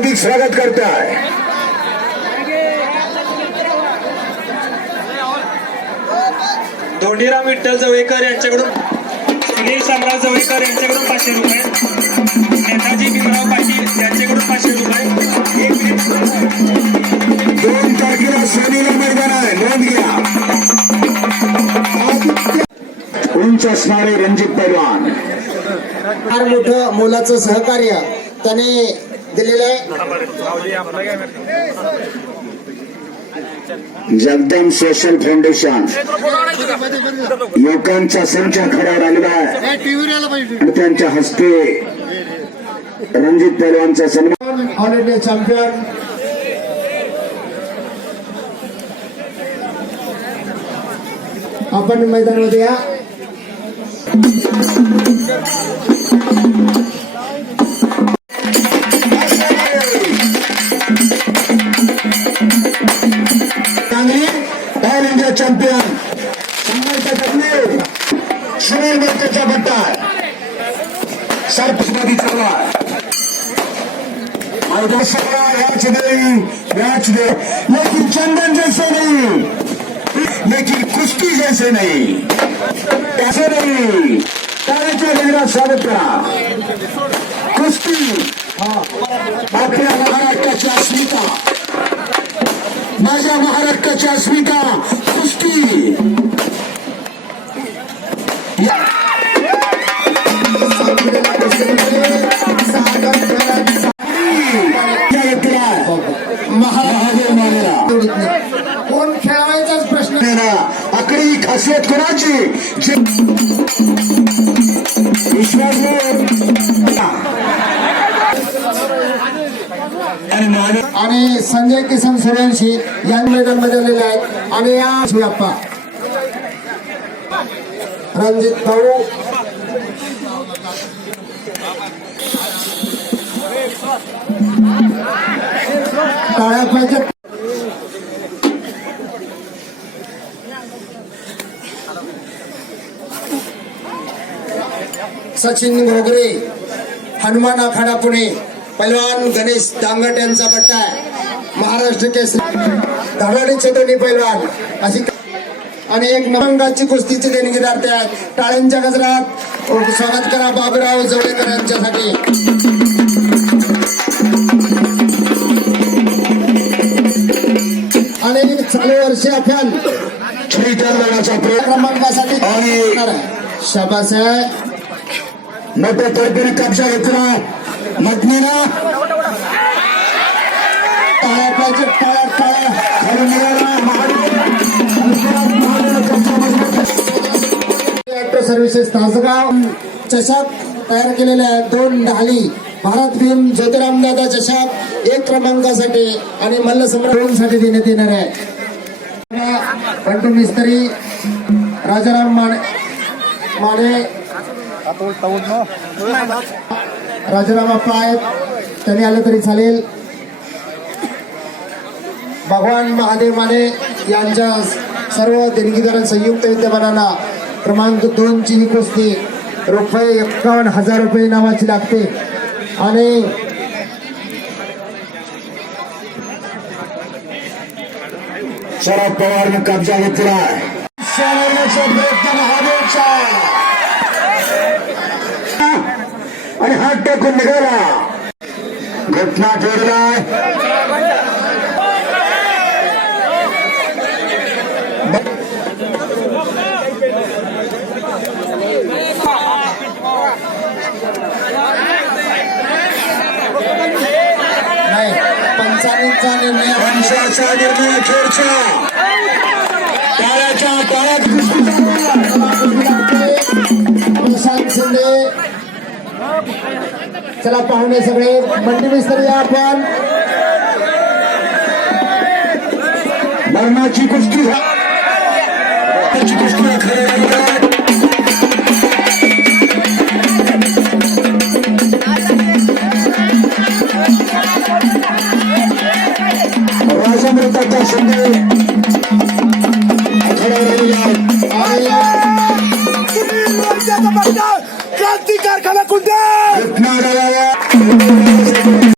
हार्दिक स्वागत करताय. धोंडीराम विठ्ठल जवळेकर यांच्याकडून सुनील शामराव जवळेकर यांच्याकडून पाचशे रुपये. नेताजी भीमराव पाटील यांच्याकडून पाचशे रुपये. एक मिनिट दोन तारखेला शनीला मैदान आहे. नोंद घ्या. उंच असणारे रणजित पैलवान फार मोठं मोलाचं सहकार्य त्याने दिलेलं आहे. Jagdam social foundation. युवकांचा संच खड्यावर आलेला आहे आणि त्यांच्या हस्ते रणजित पैलवानचा सन्मान. ऑल इंडिया चॅम्पियन आपण मैदानामध्ये या. ऑल इंडिया चॅम्पियन शंभरच्या टकले सुनील मित्तच्या बट्टा. सरपंचपदी चालू मैदान सगळा मॅच दे मॅच दे. लेकिन चंदन जैसे नहीं लेकिन कुश्ती जैसे नहीं. ऐसे नहीं. टाळ्याच्या गजरात स्वागत करा. कुस्ती. आपल्या माझ्या महाराष्ट्राची अस्मिता सृष्टी कोण खेळायचाच प्रश्न आकडी खासियत कोणाची? आणि संजय किसन सूर्यवंशी या मेडल आलेले आहेत. आणि या शिवप्पा. रणजित भाऊ. टाळ्या पाहिजे सचिन घोगरे हनुमान आखाडा पुणे. पैलवान गणेश दांगट यांचा पट्टा आहे. महाराष्ट्र केसरी. धडाडीचे दोन्ही पैलवान अशी आणि एक नवंगाची कुस्तीचे देणगीदार ते आहेत. टाळ्यांच्या गजरात स्वागत करा बाबूराव जवळेकर यांच्यासाठी. आणि चालू वर्षी प्रयत्न क्रमांकासाठी आणि- शाबास आहे. मोठ्या तर्फेने कब्जा घेतला. मटणीला टाळ्या पाहिजे टाळ्या टाळ्या. खाली निघाला ऑटो सर्व्हिसेस तासगाव. चषक तयार केलेल्या दोन ढाली. भारत भीम ज्योतिराम दादा चषक. एक क्रमांकासाठी आणि मल्लसाठी देण्यात येणार आहे. पंटू मिस्त्री राजाराम माने माने राजाराम अप्पा आहेत त्यांनी आलं तरी चालेल. भगवान महादेव माने यांच्या सर्व देणगीदारां संयुक्त विद्यमानांना क्रमांक दोन ची ही कुस्ती रुपये एक्कावन्न हजार रुपये नावाची लागते. आणि शरद पवारने कब्जा घेतला आणि हात टाकून निघाला. घटना ठरलाय नाही निर्णय वंशाचा निर्णय अखेरचा टाळ्याच्या टाळ्यात चला पाहुणे सगळे मंडी मिस्त्री आपण. मरणाची कुस्ती. झा- कुस्ती. खरं క్రాంతి కార్ఖానకుంటే